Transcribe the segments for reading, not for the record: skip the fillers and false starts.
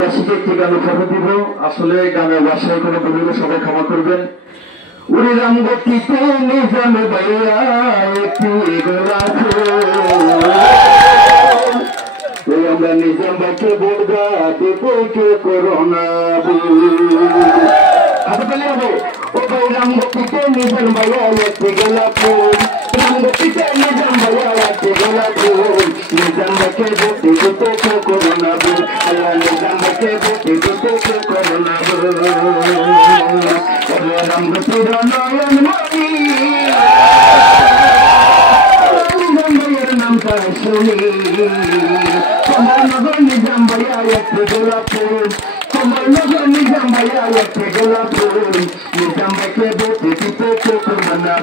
একটি গান খবর দিব। আসলে গানের ভাষায় কোনো ভুল সবাই ক্ষমা করবেন। উড়ি রাম গতিতে নিজাম ভাইয়া একটি গোলাপ আমরা নিজাম ভাইকে বলবা দেবকে করোনা হাতে পেলে হবে। ও ভাই রাম গতিতে নিজাম ভাইয়া একটি গোলাপ রাম গতিতে নিজাম ভাইয়া একটি গোলাপ নিজাম ভাইকে বলতে দেবকে করোনা আল্লাহ নিজাম ভাইকে বলতে দেবকে করোনা রাম গতির নয়ন মনি নিজাম ভাইয়ের নামটা শুনি তোমার নগর নিজাম ভাইয়া একটি গোলাপ তোমার নগর নিজাম ভাইয়া একটি গোলাপ নিজাম ভাইকে বলতে দেবকে করোনা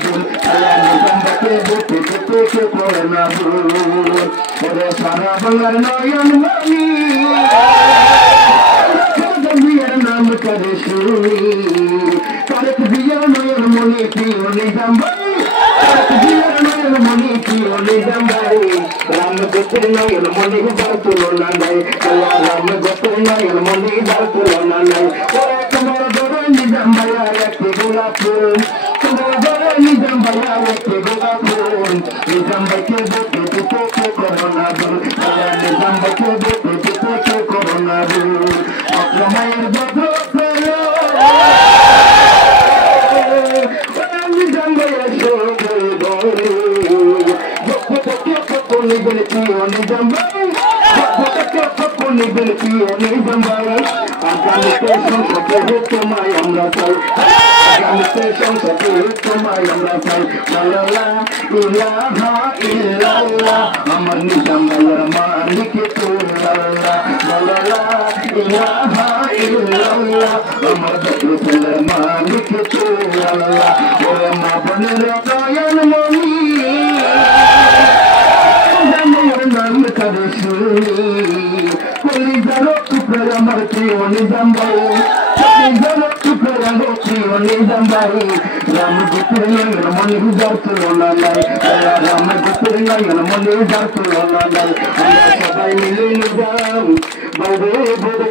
আল্লাহ নিজাম ভাইকে বলতে দেবকে করোনা সারা বাংলার নয়ন মনি নাম করে শুনি তারেক জিয়ার নয়ন মনি প্রিয় নিজাম ভাই তারেক জিয়ার নয়ন মনি প্রিয় নিজাম ভাই রাম গোত্রের নয়ন মনি যার তুলনা নাই আল্লাহ রাম গোত্রের নয়ন মনি যার তুলনা নাই ওরে তোমার বড় নিজাম ভাইয়া একটি গোলাপ তোমার বড় নিজাম ভাইয়া একটি গোলাপ নিজাম ভাইকে বলতে দিতে করোনা আল্লাহ নিজাম ভাইকে বলতে দিতে করোনা আপনার মায়ের বড় নিজাম ভাইয়া নিজাম ভাই নিজাম ভাই আগামীতে সংসদে তোমায় আমরা চাই আগামীতে সংসদে তোমায় আমরা চাই লা ইলাহা ইল্লাল্লাহ আমার নিজাম ভাইয়ের মালিক তুল্লাহ লা ইলাহা ইল্লাল্লাহ আমার বদরুলের মালিক তুল্লাহ ওরে মা বোনের নয়ন মনি নাম করে শুনি কলিজার টুকরা আমার প্রিয় নিজাম ভাই কলিজার টুকরা আমার প্রিয় নিজাম ভাই রাম গোত্রের নয়ন মনি যার তুলনা নাই রাম গোত্রের নয়ন মনি যার তুলনা নাই আমরা সবাই মিলে নিজাম বাইরে বড়